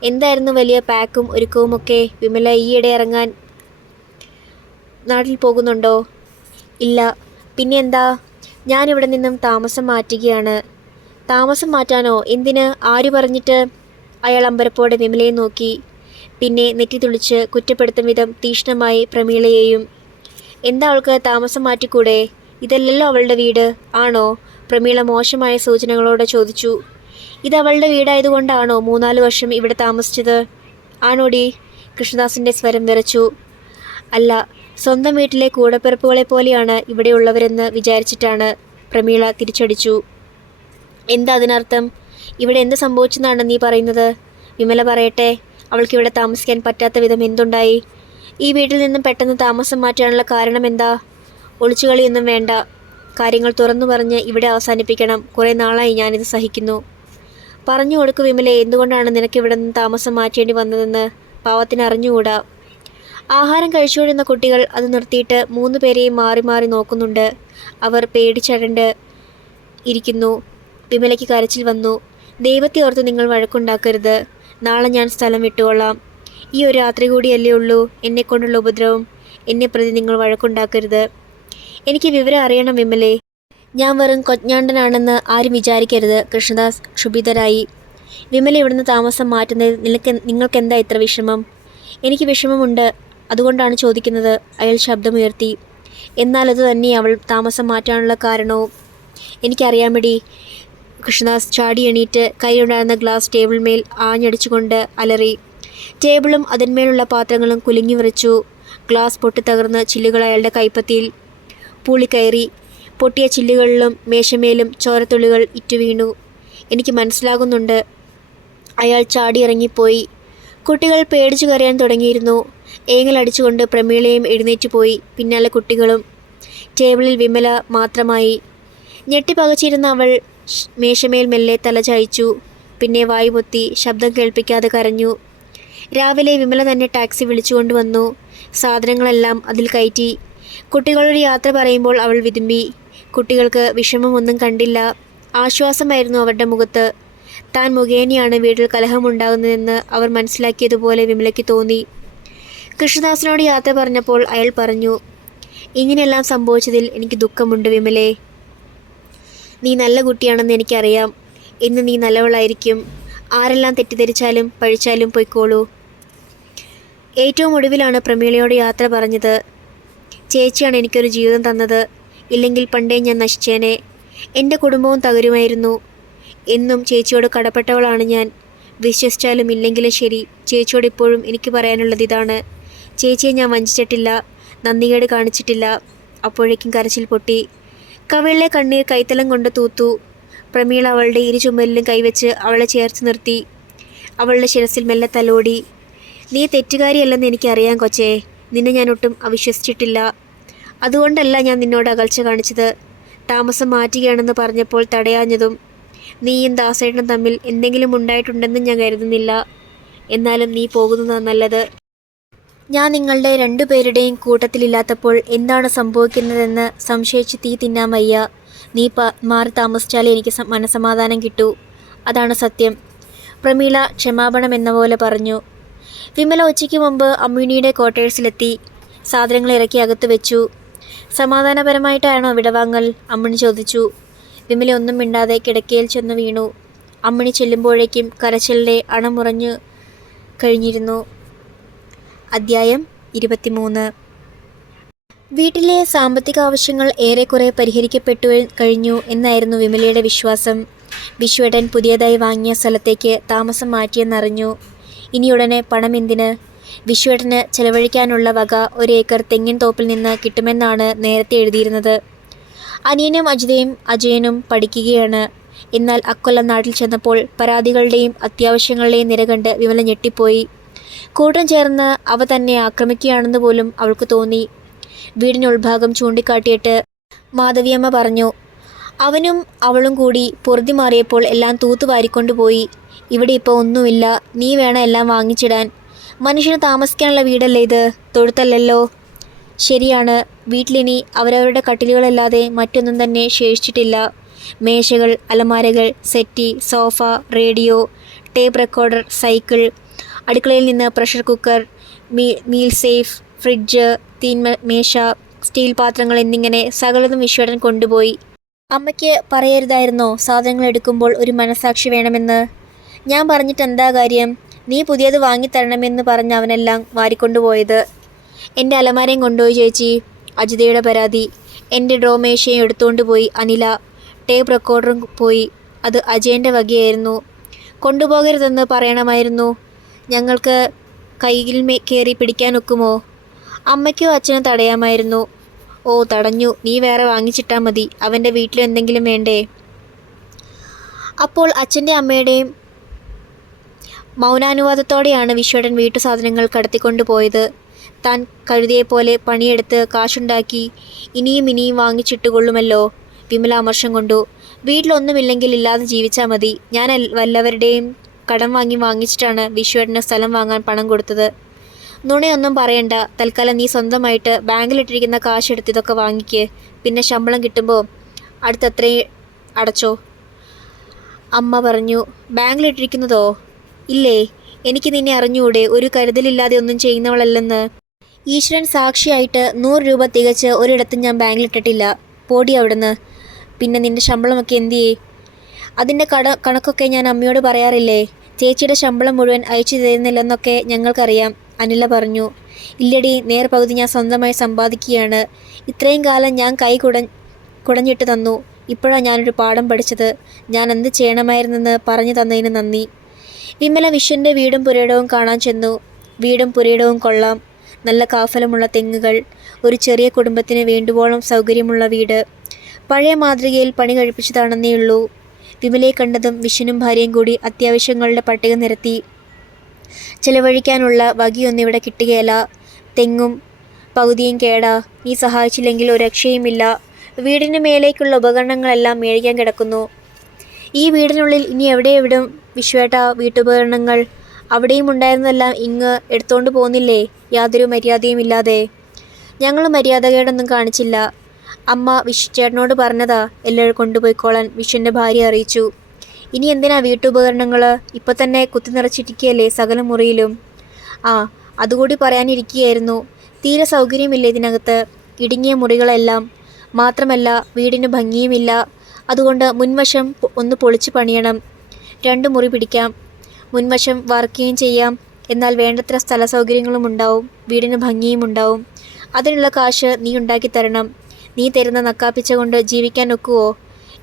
എന്തായിരുന്നു വലിയ പാക്കും ഒരുക്കവുമൊക്കെ വിമല ഈയിടെ ഇറങ്ങാൻ നാട്ടിൽ പോകുന്നുണ്ടോ? ഇല്ല. പിന്നെ എന്താ? ഞാനിവിടെ നിന്നും താമസം മാറ്റുകയാണ്. താമസം മാറ്റാനോ? എന്തിന്? ആര് പറഞ്ഞിട്ട്? അയാൾ അമ്പരപ്പോടെ വിമലയെ നോക്കി. പിന്നെ നെറ്റി തുളിച്ച് കുറ്റപ്പെടുത്തും വിധം തീക്ഷ്ണമായി പ്രമീളയെയും. എന്താ അവൾക്ക് താമസം മാറ്റിക്കൂടെ? ഇതല്ലല്ലോ അവളുടെ വീട്. ആണോ? പ്രമീള മോശമായ സൂചനകളോടെ ചോദിച്ചു. ഇത് അവളുടെ വീടായതുകൊണ്ടാണോ മൂന്നാൽ വർഷം ഇവിടെ താമസിച്ചത്? ആണോടി? കൃഷ്ണദാസിന്റെ സ്വരം വിറച്ചു. അല്ല സ്വന്തം വീട്ടിലെ കൂടപ്പിറപ്പുകളെ പോലെയാണ് ഇവിടെയുള്ളവരെന്ന് വിചാരിച്ചിട്ടാണ് പ്രമീള തിരിച്ചടിച്ചു. എന്താ അതിനർത്ഥം? ഇവിടെ എന്ത് സംഭവിച്ചെന്നാണ് നീ പറയുന്നത്? വിമല പറയട്ടെ അവൾക്ക് ഇവിടെ താമസിക്കാൻ പറ്റാത്ത വിധം എന്തുണ്ടായി? ഈ വീട്ടിൽ നിന്നും പെട്ടെന്ന് താമസം മാറ്റാനുള്ള കാരണം എന്താ? ഒളിച്ചുകളിയൊന്നും വേണ്ട. കാര്യങ്ങൾ തുറന്നു പറഞ്ഞ് ഇവിടെ അവസാനിപ്പിക്കണം. കുറേ നാളായി ഞാനിത് സഹിക്കുന്നു. പറഞ്ഞു കൊടുക്കു വിമലെ എന്തുകൊണ്ടാണ് നിനക്ക് ഇവിടെ നിന്ന് താമസം മാറ്റേണ്ടി വന്നതെന്ന് പാവത്തിന് അറിഞ്ഞുകൂടാ? ആഹാരം കഴിച്ചുകൊണ്ടിരുന്ന കുട്ടികൾ അത് നിർത്തിയിട്ട് മൂന്ന് പേരെയും മാറി മാറി നോക്കുന്നുണ്ട്. അവർ പേടിച്ചടണ്ട് ഇരിക്കുന്നു. വിമലയ്ക്ക് കരച്ചിൽ വന്നു. ദൈവത്തെ ഓർത്ത് നിങ്ങൾ വഴക്കുണ്ടാക്കരുത്. നാളെ ഞാൻ സ്ഥലം വിട്ടുകൊള്ളാം. ഈ ഒരു രാത്രി കൂടിയല്ലേ ഉള്ളൂ എന്നെക്കൊണ്ടുള്ള ഉപദ്രവം. എന്നെ പ്രതി നിങ്ങൾ വഴക്കുണ്ടാക്കരുത്. എനിക്ക് വിവരം അറിയണം വിമലേ. ഞാൻ വെറും കൊജ്ഞാണ്ടനാണെന്ന് ആരും വിചാരിക്കരുത് കൃഷ്ണദാസ്. ക്ഷുഭിതരായി. വിമല ഇവിടുന്ന് താമസം മാറ്റുന്നതിൽ നിനക്ക് നിങ്ങൾക്കെന്താ ഇത്ര വിഷമം? എനിക്ക് വിഷമമുണ്ട്. അതുകൊണ്ടാണ് ചോദിക്കുന്നത്. അയാൾ ശബ്ദമുയർത്തി. എന്നാൽ അത് തന്നെ അവൾ താമസം മാറ്റാനുള്ള കാരണവും. എനിക്കറിയാമടി. കൃഷ്ണദാസ് ചാടി എണീറ്റ് കയ്യിലുണ്ടായിരുന്ന ഗ്ലാസ് ടേബിൾമേൽ ആഞ്ഞടിച്ചുകൊണ്ട് അലറി. ടേബിളും അതിന്മേലുള്ള പാത്രങ്ങളും കുലുങ്ങി വിറച്ചു. ഗ്ലാസ് പൊട്ടിത്തകർന്ന് ചില്ലുകൾ അയാളുടെ കൈപ്പത്തിയിൽ പൂളിക്കയറി. പൊട്ടിയ ചില്ലുകളിലും മേശമേലും ചോരത്തുള്ളികൾ ഇറ്റുവീണു എനിക്ക് മനസ്സിലാകുന്നുണ്ട്. അയാൾ ചാടിയിറങ്ങിപ്പോയി. കുട്ടികൾ പേടിച്ചു കരയാൻ തുടങ്ങിയിരുന്നു. ഏങ്ങലടിച്ചുകൊണ്ട് പ്രമീളയും എഴുന്നേറ്റ് പോയി. പിന്നാലെ കുട്ടികളും. ടേബിളിൽ വിമല മാത്രമായി. ഞെട്ടിപ്പകച്ചിരുന്ന അവൾ മേശമേൽ മെല്ലെ തല ചായച്ചു. പിന്നെ വായു പൊത്തി ശബ്ദം കേൾപ്പിക്കാതെ കരഞ്ഞു. രാവിലെ വിമല തന്നെ ടാക്സി വിളിച്ചുകൊണ്ട് വന്നു. സാധനങ്ങളെല്ലാം അതിൽ കയറ്റി. കുട്ടികളൊരു യാത്ര പറയുമ്പോൾ അവൾ വിതുമ്പി. കുട്ടികൾക്ക് വിഷമമൊന്നും കണ്ടില്ല. ആശ്വാസമായിരുന്നു അവരുടെ മുഖത്ത്. താൻ മുഖേനയാണ് വീട്ടിൽ കലഹമുണ്ടാകുന്നതെന്ന് അവർ മനസ്സിലാക്കിയതുപോലെ വിമലയ്ക്ക് തോന്നി. കൃഷ്ണദാസിനോട് യാത്ര പറഞ്ഞപ്പോൾ അയാൾ പറഞ്ഞു ഇങ്ങനെയെല്ലാം സംഭവിച്ചതിൽ എനിക്ക് ദുഃഖമുണ്ട് വിമലേ. നീ നല്ല കുട്ടിയാണെന്ന് എനിക്കറിയാം. ഇന്ന് നീ നല്ലവളായിരിക്കും. ആരെല്ലാം തെറ്റിദ്ധരിച്ചാലും പഴിച്ചാലും പൊയ്ക്കോളൂ. ഏറ്റവും ഒടുവിലാണ് പ്രമീളയോട് യാത്ര പറഞ്ഞത് ചേച്ചിയാണ് എനിക്കൊരു ജീവിതം തന്നത്. ഇല്ലെങ്കിൽ പണ്ടേ ഞാൻ നശിച്ചേനെ. എന്റെ കുടുംബവും തകരുമായിരുന്നു. എന്നും ചേച്ചിയോട് കടപ്പെട്ടവളാണ് ഞാൻ. വിശ്വസിച്ചാലും ഇല്ലെങ്കിലും ശരി ചേച്ചിയോട് ഇപ്പോഴും എനിക്ക് പറയാനുള്ളത് ഇതാണ്. ചേച്ചിയെ ഞാൻ വഞ്ചിച്ചിട്ടില്ല നന്ദികേട് കാണിച്ചിട്ടില്ല. അപ്പോഴേക്കും കരച്ചിൽ പൊട്ടി. കവിളിലെ കണ്ണീർ കൈത്തലം കൊണ്ട് തൂത്തു. പ്രമീള അവളുടെ ഇരു ചുമലിലും കൈവച്ച് അവളെ ചേർത്ത് നിർത്തി. അവളുടെ ശിരസിൽ മെല്ലെ തലോടി. നീ തെറ്റുകാരിയല്ലെന്ന് എനിക്കറിയാം കൊച്ചേ. നിന്നെ ഞാൻ ഒട്ടും അവിശ്വസിച്ചിട്ടില്ല. അതുകൊണ്ടല്ല ഞാൻ നിന്നോട് അകൽച്ച കാണിച്ചത്. താമസം മാറ്റുകയാണെന്ന് പറഞ്ഞപ്പോൾ തടയാഞ്ഞതും നീയും ദാസേട്ടനും തമ്മിൽ എന്തെങ്കിലും ഉണ്ടായിട്ടുണ്ടെന്ന് ഞാൻ കരുതുന്നില്ല. എന്നാലും നീ പോകുന്നതാണ് നല്ലത്. ഞാൻ നിങ്ങളുടെ രണ്ടുപേരുടെയും കൂട്ടത്തിലില്ലാത്തപ്പോൾ എന്താണ് സംഭവിക്കുന്നതെന്ന് സംശയിച്ച് തീ തിന്നാൻ വയ്യ. നീ പ മാറി താമസിച്ചാലേ എനിക്ക് മനസമാധാനം കിട്ടൂ. അതാണ് സത്യം. പ്രമീള ക്ഷമാപണം എന്ന പോലെ പറഞ്ഞു. വിമല ഉച്ചയ്ക്ക് മുമ്പ് അമ്മിണിയുടെ ക്വാർട്ടേഴ്സിലെത്തി. സാധനങ്ങൾ ഇറക്കി അകത്ത് വെച്ചു. സമാധാനപരമായിട്ടാണോ വിടവാങ്ങൽ? അമ്മിണി ചോദിച്ചു. വിമല ഒന്നും മിണ്ടാതെ കിടക്കയിൽ ചെന്ന് വീണു. അമ്മിണി ചെല്ലുമ്പോഴേക്കും കരച്ചിലിന്റെ അണമുറഞ്ഞു കഴിഞ്ഞിരുന്നു. അദ്ധ്യായം ഇരുപത്തിമൂന്ന്. വീട്ടിലെ സാമ്പത്തിക ആവശ്യങ്ങൾ ഏറെക്കുറെ പരിഹരിക്കപ്പെട്ടു കഴിഞ്ഞു എന്നായിരുന്നു വിമലയുടെ വിശ്വാസം. വിശ്വേട്ടൻ പുതിയതായി വാങ്ങിയ സ്ഥലത്തേക്ക് താമസം മാറ്റിയെന്നറിഞ്ഞു. ഇനിയുടനെ ഉടനെ പണം എന്തിന്? വിശ്വേട്ടന് ചെലവഴിക്കാനുള്ള വക ഒരു ഏക്കർ തെങ്ങിൻ തോപ്പിൽ നിന്ന് കിട്ടുമെന്നാണ് നേരത്തെ എഴുതിയിരുന്നത്. അനിയനും അജിതയും അജയനും പഠിക്കുകയാണ്. എന്നാൽ അക്കൊല്ലം നാട്ടിൽ ചെന്നപ്പോൾ പരാതികളുടെയും അത്യാവശ്യങ്ങളുടെയും നിര കണ്ട് വിമല ഞെട്ടിപ്പോയി. കൂട്ടം ചേർന്ന് അവ തന്നെ ആക്രമിക്കുകയാണെന്ന് പോലും അവൾക്ക് തോന്നി. വീടിന് ഉൾഭാഗം ചൂണ്ടിക്കാട്ടിയിട്ട് മാധവിയമ്മ പറഞ്ഞു അവനും അവളും കൂടി പൊറുതി മാറിയപ്പോൾ എല്ലാം തൂത്തുവാരിക്കൊണ്ടുപോയി. ഇവിടെ ഇപ്പോൾ ഒന്നുമില്ല. നീ വേണം എല്ലാം വാങ്ങിച്ചിടാൻ. മനുഷ്യന് താമസിക്കാനുള്ള വീടല്ലേ ഇത്? തൊഴുത്തല്ലല്ലോ. ശരിയാണ്. വീട്ടിലിനി അവരവരുടെ കട്ടിലുകളല്ലാതെ മറ്റൊന്നും തന്നെ ശേഷിച്ചിട്ടില്ല. മേശകൾ അലമാരകൾ settee sofa radio tape recorder cycle അടുക്കളയിൽ നിന്ന് പ്രഷർ കുക്കർ മീ മീൽ സേഫ് ഫ്രിഡ്ജ് തീൻ മേശ സ്റ്റീൽ പാത്രങ്ങൾ എന്നിങ്ങനെ സകലതും വിശ്വടൻ കൊണ്ടുപോയി. അമ്മയ്ക്ക് പറയരുതായിരുന്നോ? സാധനങ്ങൾ എടുക്കുമ്പോൾ ഒരു മനസാക്ഷി വേണമെന്ന്. ഞാൻ പറഞ്ഞിട്ട് എന്താ കാര്യം? നീ പുതിയത് വാങ്ങിത്തരണമെന്ന് പറഞ്ഞ് അവനെല്ലാം വാരിക്കൊണ്ടുപോയത്. എന്റെ അലമാരയും കൊണ്ടുപോയി ചേച്ചി. അജിതയുടെ പരാതി. എന്റെ ഡ്രോമേഷ്യം എടുത്തുകൊണ്ട് പോയി അനില. ടേപ്പ് റെക്കോർഡറും പോയി. അത് അജയന്റെ വകയായിരുന്നു. കൊണ്ടുപോകരുതെന്ന് പറയണമായിരുന്നു. ഞങ്ങൾക്ക് കയ്യിൽ മേ കയറി പിടിക്കാൻ ഒക്കുമോ അമ്മയ്ക്കോ അച്ഛനും തടയാമായിരുന്നു. ഓ തടഞ്ഞു. നീ വേറെ വാങ്ങിച്ചിട്ടാൽ മതി. അവന്റെ വീട്ടിൽ എന്തെങ്കിലും വേണ്ടേ? അപ്പോൾ അച്ഛന്റെ അമ്മയുടെയും മൗനാനുവാദത്തോടെയാണ് വിശ്വടൻ വീട്ടു സാധനങ്ങൾ കടത്തിക്കൊണ്ടുപോയത്. താൻ കഴുതിയെപ്പോലെ പണിയെടുത്ത് കാശുണ്ടാക്കി ഇനിയും ഇനിയും വാങ്ങിച്ചിട്ടുകൊള്ളുമല്ലോ. വിമല അമർഷം കൊണ്ടു വീട്ടിലൊന്നുമില്ലെങ്കിൽ ഇല്ലാതെ ജീവിച്ചാൽ മതി. ഞാൻ വല്ലവരുടെയും കടം വാങ്ങി വാങ്ങിച്ചിട്ടാണ് വിശ്വേട്ടന് സ്ഥലം വാങ്ങാൻ പണം കൊടുത്തത്. നുണയൊന്നും പറയണ്ട. തൽക്കാലം നീ സ്വന്തമായിട്ട് ബാങ്കിലിട്ടിരിക്കുന്ന കാശ് എടുത്ത് ഇതൊക്കെ വാങ്ങിക്ക്. പിന്നെ ശമ്പളം കിട്ടുമ്പോൾ അടുത്തത്രയും അടച്ചോ. അമ്മ പറഞ്ഞു ബാങ്കിലിട്ടിരിക്കുന്നതോ? ഇല്ലേ എനിക്ക് നിന്നെ അറിഞ്ഞുകൂടെ ഒരു കരുതലില്ലാതെ ഒന്നും ചെയ്യുന്നവളല്ലെന്ന്. ഈശ്വരൻ സാക്ഷിയായിട്ട് നൂറ് രൂപ തികച്ച് ഒരിടത്തും ഞാൻ ബാങ്കിലിട്ടിട്ടില്ല. പോടി അവിടുന്ന്. പിന്നെ നിന്റെ ശമ്പളമൊക്കെ എന്തിയേ? അതിന്റെ കട കണക്കൊക്കെ ഞാൻ അമ്മയോട് പറയാറില്ലേ? ചേച്ചിയുടെ ശമ്പളം മുഴുവൻ അയച്ചു തരുന്നില്ലെന്നൊക്കെ ഞങ്ങൾക്കറിയാം അനില പറഞ്ഞു. ഇല്ലടി നേർ പകുതി ഞാൻ സ്വന്തമായി സമ്പാദിക്കുകയാണ്. ഇത്രയും കാലം ഞാൻ കൈ കുട കുടഞ്ഞിട്ട് തന്നു. ഇപ്പോഴാണ് ഞാനൊരു പാഠം പഠിച്ചത്. ഞാൻ എന്ത് ചെയ്യണമായിരുന്നെന്ന് പറഞ്ഞു തന്നതിന് നന്ദി. വിമല വിശ്വന്റെ വീടും പുരയിടവും കാണാൻ ചെന്നു. വീടും പുരയിടവും കൊള്ളാം. നല്ല കാഫലമുള്ള തെങ്ങുകൾ ഒരു ചെറിയ കുടുംബത്തിന് വേണ്ടുവോളം സൗകര്യമുള്ള വീട്. പഴയ മാതൃകയിൽ പണി കഴിപ്പിച്ചതാണെന്നേ ഉള്ളൂ. വിമലയെ കണ്ടതും വിഷ്ണും ഭാര്യയും കൂടി അത്യാവശ്യങ്ങളുടെ പട്ടിക നിരത്തി. ചെലവഴിക്കാനുള്ള വകയൊന്നിവിടെ കിട്ടുകയില്ല. തെങ്ങും പകുതിയും കേടാ. നീ സഹായിച്ചില്ലെങ്കിൽ ഒരു രക്ഷയുമില്ല. വീടിന് മേലേക്കുള്ള ഉപകരണങ്ങളെല്ലാം മേഴിക്കാൻ കിടക്കുന്നു. ഈ വീടിനുള്ളിൽ ഇനി എവിടെ എവിടും വിശ്വേട്ട വീട്ടുപകരണങ്ങൾ അവിടെയും ഉണ്ടായിരുന്നെല്ലാം ഇങ്ങ് എടുത്തോണ്ട് പോകുന്നില്ലേ യാതൊരു മര്യാദയും ഇല്ലാതെ. ഞങ്ങൾ മര്യാദകേടൊന്നും കാണിച്ചില്ല. അമ്മ വിഷ് ചേട്ടനോട് പറഞ്ഞതാ എല്ലാവരും കൊണ്ടുപോയിക്കോളാൻ വിഷുവിന്റെ ഭാര്യ അറിയിച്ചു. ഇനി എന്തിനാ വീട്ടുപകരണങ്ങൾ ഇപ്പം തന്നെ കുത്തി നിറച്ചിരിക്കുകയല്ലേ സകല മുറിയിലും. ആ അതുകൂടി പറയാനിരിക്കുകയായിരുന്നു. തീരെ സൗകര്യമില്ല ഇതിനകത്ത്. ഇടുങ്ങിയ മുറികളെല്ലാം. മാത്രമല്ല വീടിന് ഭംഗിയുമില്ല. അതുകൊണ്ട് മുൻവശം ഒന്ന് പൊളിച്ച് പണിയണം. രണ്ട് മുറി പിടിക്കാം. മുൻവശം വർക്കുകയും ചെയ്യാം. എന്നാൽ വേണ്ടത്ര സ്ഥല സൗകര്യങ്ങളും ഉണ്ടാവും. വീടിന് ഭംഗിയും ഉണ്ടാവും. അതിനുള്ള കാശ് നീ ഉണ്ടാക്കി തരണം. നീ തരുന്ന നക്കാപ്പിച്ച കൊണ്ട് ജീവിക്കാൻ ഒക്കുവോ?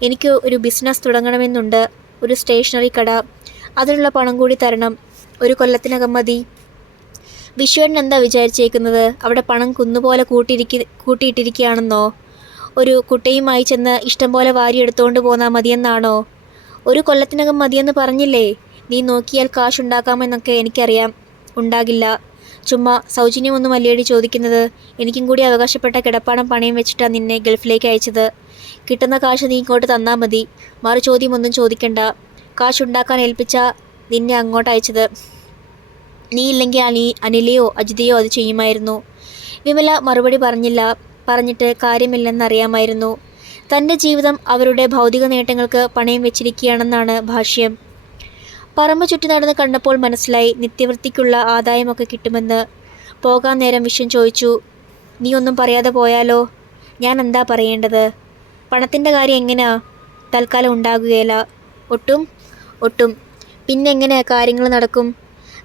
എനിക്ക് ഒരു ബിസിനസ് തുടങ്ങണമെന്നുണ്ട്. ഒരു സ്റ്റേഷനറി കട. അതിനുള്ള പണം കൂടി തരണം. ഒരു കൊല്ലത്തിനകം മതി. വിശ്വൻ എന്താ വിചാരിച്ചേക്കുന്നത്? അവിടെ പണം കുന്നുപോലെ കൂട്ടിയിരിക്ക കൂട്ടിയിട്ടിരിക്കുകയാണെന്നോ? ഒരു കുട്ടയുമായി ചെന്ന് ഇഷ്ടം പോലെ വാരി എടുത്തുകൊണ്ട് പോന്നാൽ മതിയെന്നാണോ? ഒരു കൊല്ലത്തിനകം മതിയെന്ന് പറഞ്ഞില്ലേ? നീ നോക്കിയാൽ കാശുണ്ടാക്കാമെന്നൊക്കെ എനിക്കറിയാം. ഉണ്ടാകില്ല. ചുമ്മാ സൗജന്യമൊന്നും അല്ലേടി ചോദിക്കുന്നത് എനിക്കും കൂടി അവകാശപ്പെട്ട കിടപ്പാടം പണയം വെച്ചിട്ടാണ് നിന്നെ ഗൾഫിലേക്ക് അയച്ചത്. കിട്ടുന്ന കാശ് നീ ഇങ്ങോട്ട് തന്നാൽ മതി. മറു ചോദ്യമൊന്നും ചോദിക്കണ്ട. കാശുണ്ടാക്കാൻ ഏൽപ്പിച്ച നിന്നെ അങ്ങോട്ട് അയച്ചത്. നീ ഇല്ലെങ്കിൽ അനി അനിലയോ അജിതയോ അത് ചെയ്യുമായിരുന്നു. വിമല മറുപടി പറഞ്ഞില്ല. പറഞ്ഞിട്ട് കാര്യമില്ലെന്നറിയാമായിരുന്നു. തന്റെ ജീവിതം അവരുടെ ഭൗതിക നേട്ടങ്ങൾക്ക് പണയം വെച്ചിരിക്കുകയാണെന്നാണ് ഭാഷ്യം. പറമ്പ് ചുറ്റി നടന്ന് കണ്ടപ്പോൾ മനസ്സിലായി നിത്യവൃത്തിക്കുള്ള ആദായമൊക്കെ കിട്ടുമെന്ന്. പോകാൻ നേരം വിഷം ചോദിച്ചു നീ ഒന്നും പറയാതെ പോയാലോ? ഞാൻ എന്താ പറയേണ്ടത്? പണത്തിന്റെ കാര്യം എങ്ങനെയാ തൽക്കാലം ഉണ്ടാകുകയില്ല. ഒട്ടും ഒട്ടും. പിന്നെ എങ്ങനെ കാര്യങ്ങൾ നടക്കും?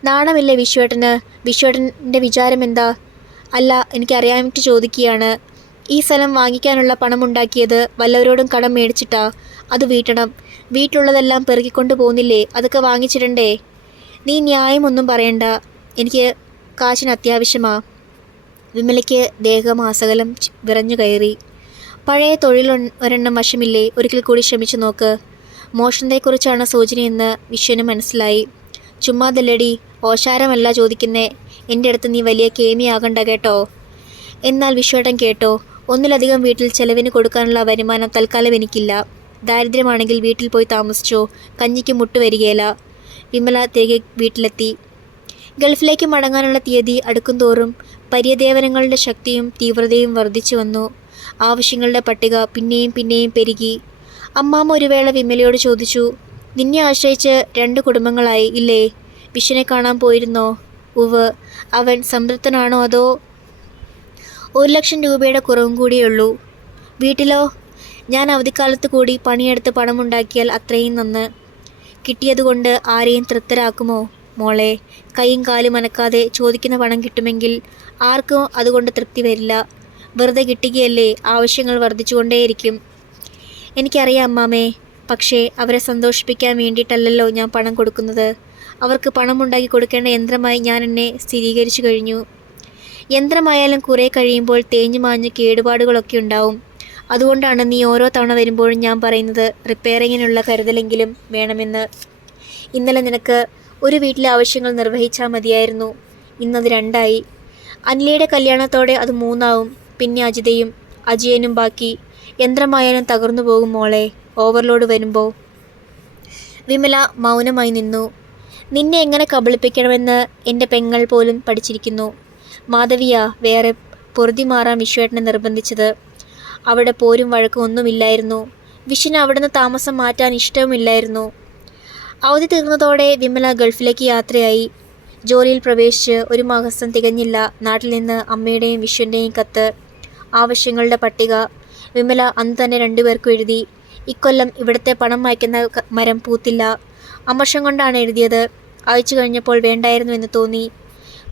നാണമില്ലേ വിശ്വേട്ടന്? വിശ്വേട്ടന്റെ വിചാരം എന്താ? അല്ല എനിക്കറിയാമിട്ട് ചോദിക്കുകയാണ്. ഈ സ്ഥലം വാങ്ങിക്കാനുള്ള പണം ഉണ്ടാക്കിയത് വല്ലവരോടും കടം മേടിച്ചിട്ടാ. അത് വീട്ടണം. വീട്ടിലുള്ളതെല്ലാം പെറുകിക്കൊണ്ട് പോകുന്നില്ലേ? അതൊക്കെ വാങ്ങിച്ചിടണ്ടേ? നീ ന്യായമൊന്നും പറയണ്ട. എനിക്ക് കാശിന് അത്യാവശ്യമാ. വിമലയ്ക്ക് ദേഹം ആസകലം വിറഞ്ഞു കയറി. പഴയ തൊഴിൽ ഒരെണ്ണം വശമില്ലേ? ഒരിക്കൽ കൂടി ശ്രമിച്ചു നോക്ക്. മോഷണത്തെക്കുറിച്ചാണ് സൂചനയെന്ന് വിശ്വന് മനസ്സിലായി. ചുമ്മാതല്ലടി ഓശാരമല്ല ചോദിക്കുന്നേ. എന്റെ അടുത്ത് നീ വലിയ കേമിയാകണ്ട കേട്ടോ? എന്നാൽ വിശ്വേട്ടൻ കേട്ടോ. ഒന്നിലധികം വീട്ടിൽ ചെലവിന് കൊടുക്കാനുള്ള വരുമാനം തൽക്കാലം എനിക്കില്ല. ദാരിദ്ര്യമാണെങ്കിൽ വീട്ടിൽ പോയി താമസിച്ചോ കഞ്ഞിക്ക് മുട്ട് വരികയില്ല വിമല തിരികെ വീട്ടിലെത്തി. ഗൾഫിലേക്ക് മടങ്ങാനുള്ള തീയതി അടുക്കുംതോറും പര്യദേവനങ്ങളുടെ ശക്തിയും തീവ്രതയും വർദ്ധിച്ചു വന്നു. ആവശ്യങ്ങളുടെ പട്ടിക പിന്നെയും പിന്നെയും പെരുകി. അമ്മാമ്മ ഒരു വേള വിമലയോട് ചോദിച്ചു നിന്നെ ആശ്രയിച്ച് രണ്ട് കുടുംബങ്ങളായി ഇല്ലേ? വിഷനെ കാണാൻ പോയിരുന്നോ? ഉവ് അവൻ സംതൃപ്തനാണോ അതോ ഒരു ലക്ഷം രൂപയുടെ കുറവും കൂടിയുള്ളൂ വീട്ടിലോ? ഞാൻ അവധിക്കാലത്ത് കൂടി പണിയെടുത്ത് പണമുണ്ടാക്കിയാൽ അത്രയും നന്ന്. കിട്ടിയതുകൊണ്ട് ആരെയും തൃപ്തരാക്കുമോ? മോളെ കൈയും കാലും അനക്കാതെ ചോദിക്കുന്ന പണം കിട്ടുമെങ്കിൽ ആർക്കും അതുകൊണ്ട് തൃപ്തി വരില്ല. വെറുതെ കിട്ടുകയല്ലേ ആവശ്യങ്ങൾ വർദ്ധിച്ചുകൊണ്ടേയിരിക്കും. എനിക്കറിയാം അമ്മാമേ പക്ഷേ അവരെ സന്തോഷിപ്പിക്കാൻ വേണ്ടിയിട്ടല്ലല്ലോ ഞാൻ പണം കൊടുക്കുന്നത്. അവർക്ക് പണം ഉണ്ടാക്കി കൊടുക്കേണ്ട യന്ത്രമായി ഞാൻ എന്നെ സ്ഥിരീകരിച്ചു കഴിഞ്ഞു. യന്ത്രമായാലും കുറേ കഴിയുമ്പോൾ തേഞ്ഞു മാഞ്ഞു കേടുപാടുകളൊക്കെ ഉണ്ടാവും. അതുകൊണ്ടാണ് നീ ഓരോ തവണ വരുമ്പോഴും ഞാൻ പറയുന്നത് റിപ്പയറിങ്ങിനുള്ള കരുതലെങ്കിലും വേണമെന്ന്. ഇന്നലെ നിനക്ക് ഒരു വീട്ടിലെ ആവശ്യങ്ങൾ നിർവഹിച്ചാൽ മതിയായിരുന്നു. ഇന്നത് രണ്ടായി. അനിലയുടെ കല്യാണത്തോടെ അത് മൂന്നാവും. പിന്നെ അജിതയും അജയനും ബാക്കി. യന്ത്രമായാലും തകർന്നു പോകും മോളെ. ഓവർലോഡ് വരുമ്പോൾ വിമല മൗനമായി നിന്നു. നിന്നെ എങ്ങനെ കബളിപ്പിക്കണമെന്ന് എന്റെ പെങ്ങൾ പോലും പഠിച്ചിരിക്കുന്നു. മാധവിയ വേറെ പൊറുതി മാറാൻ വിശ്വേട്ടനെ നിർബന്ധിച്ചത്. അവിടെ പോരും വഴക്കും ഒന്നുമില്ലായിരുന്നു. വിഷിന് അവിടുന്ന് താമസം മാറ്റാൻ ഇഷ്ടവുമില്ലായിരുന്നു. അവധി തീർന്നതോടെ വിമല ഗൾഫിലേക്ക് യാത്രയായി. ജോലിയിൽ പ്രവേശിച്ച് ഒരു മാസം തികഞ്ഞില്ല. നാട്ടിൽ നിന്ന് അമ്മയുടെയും വിഷുവിന്റെയും കത്ത് ആവശ്യങ്ങളുടെ പട്ടിക വിമല അന്ന് തന്നെ രണ്ടുപേർക്കും എഴുതി. ഇക്കൊല്ലം ഇവിടുത്തെ പണം വായിക്കുന്ന മരം പൂത്തില്ല. അമർഷം കൊണ്ടാണ് എഴുതിയത്. അയച്ചു കഴിഞ്ഞപ്പോൾ വേണ്ടായിരുന്നു എന്ന് തോന്നി.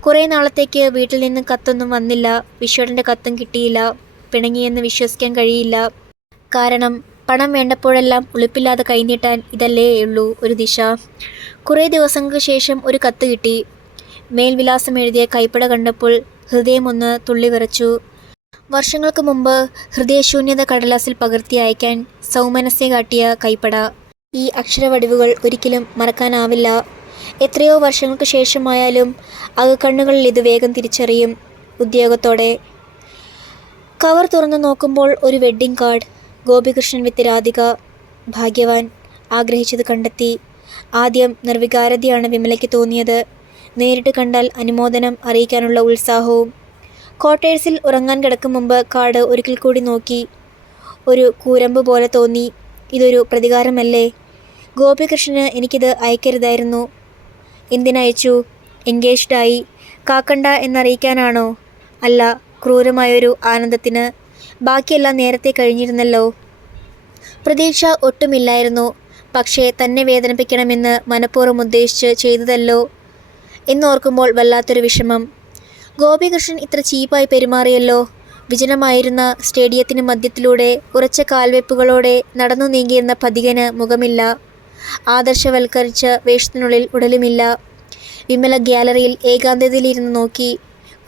കുറേ നാളത്തേക്ക് വീട്ടിൽ നിന്ന് കത്തൊന്നും വന്നില്ല. വിശ്വടന്റെ കത്തും കിട്ടിയില്ല. പിണങ്ങിയെന്ന് വിശ്വസിക്കാൻ കഴിയില്ല. കാരണം പണം വേണ്ടപ്പോഴെല്ലാം ഉളുപ്പില്ലാതെ കൈനീട്ടാൻ ഇതല്ലേ ഉള്ളൂ ഒരു ദിശ. കുറേ ദിവസങ്ങൾക്ക് ശേഷം ഒരു കത്ത് കിട്ടി. മേൽവിലാസം എഴുതിയ കൈപ്പട കണ്ടപ്പോൾ ഹൃദയമൊന്ന് തുള്ളി വിറച്ചു വർഷങ്ങൾക്ക് മുമ്പ് ഹൃദയശൂന്യത കടലാസിൽ പകർത്തി അയക്കാൻ സൗമനസ്യ കാട്ടിയ കൈപ്പട. ഈ അക്ഷരവടിവുകൾ ഒരിക്കലും മറക്കാനാവില്ല. എത്രയോ വർഷങ്ങൾക്ക് ശേഷമായാലും അകക്കണ്ണുകളിൽ ഇത് വേഗം തിരിച്ചറിയും ഉദ്യോഗത്തോടെ. കവർ തുറന്നു നോക്കുമ്പോൾ ഒരു wedding card Gopikrishnan with Radhika ഭാഗ്യവാൻ ആഗ്രഹിച്ചത് കണ്ടെത്തി. ആദ്യം നിർവികാരതയാണ് വിമലയ്ക്ക് തോന്നിയത്. നേരിട്ട് കണ്ടാൽ അനുമോദനം അറിയിക്കാനുള്ള ഉത്സാഹവും. ക്വാർട്ടേഴ്സിൽ ഉറങ്ങാൻ കിടക്കും മുമ്പ് കാർഡ് ഒരിക്കൽ കൂടി നോക്കി. ഒരു കൂരമ്പ് പോലെ തോന്നി. ഇതൊരു പ്രതികാരമല്ലേ? ഗോപികൃഷ്ണന് എനിക്കിത് അയക്കരുതായിരുന്നു. എന്തിനയച്ചു? എൻഗേജ്ഡായി. കാക്കണ്ട എന്നറിയിക്കാനാണോ? അല്ല ക്രൂരമായൊരു ആനന്ദത്തിന്. ബാക്കിയെല്ലാം നേരത്തെ കഴിഞ്ഞിരുന്നല്ലോ. പ്രതീക്ഷ ഒട്ടുമില്ലായിരുന്നു. പക്ഷേ തന്നെ വേദനിപ്പിക്കണമെന്ന് മനഃപൂർവം ഉദ്ദേശിച്ച് ചെയ്തതല്ലോ എന്നോർക്കുമ്പോൾ വല്ലാത്തൊരു വിഷമം. ഗോപികൃഷ്ണൻ ഇത്ര ചീപ്പായി പെരുമാറിയല്ലോ. വിജനമായിരുന്ന സ്റ്റേഡിയത്തിന് മധ്യത്തിലൂടെ ഉറച്ച കാൽവെപ്പുകളോടെ നടന്നു നീങ്ങിയിരുന്ന പതികന് മുഖമില്ല. ആദർശവൽക്കരിച്ച വേഷത്തിനുള്ളിൽ ഉടലുമില്ല. വിമല ഗ്യാലറിയിൽ ഏകാന്തതയിലിരുന്ന് നോക്കി.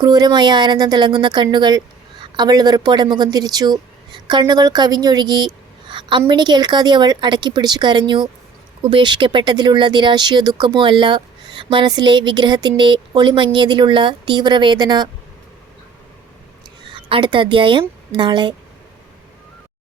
ക്രൂരമായ ആനന്ദം തിളങ്ങുന്ന കണ്ണുകൾ അവൾ വെറുപ്പോടെ മുഖം തിരിച്ചു. കണ്ണുകൾ കവിഞ്ഞൊഴുകി. അമ്മിണി കേൾക്കാതെ അവൾ അടക്കിപ്പിടിച്ചു കരഞ്ഞു. ഉപേക്ഷിക്കപ്പെട്ടതിലുള്ള നിരാശയോ ദുഃഖമോ അല്ല. മനസ്സിലെ വിഗ്രഹത്തിന്റെ ഒളിമങ്ങിയതിലുള്ള തീവ്രവേദന. അടുത്ത അധ്യായം നാളെ.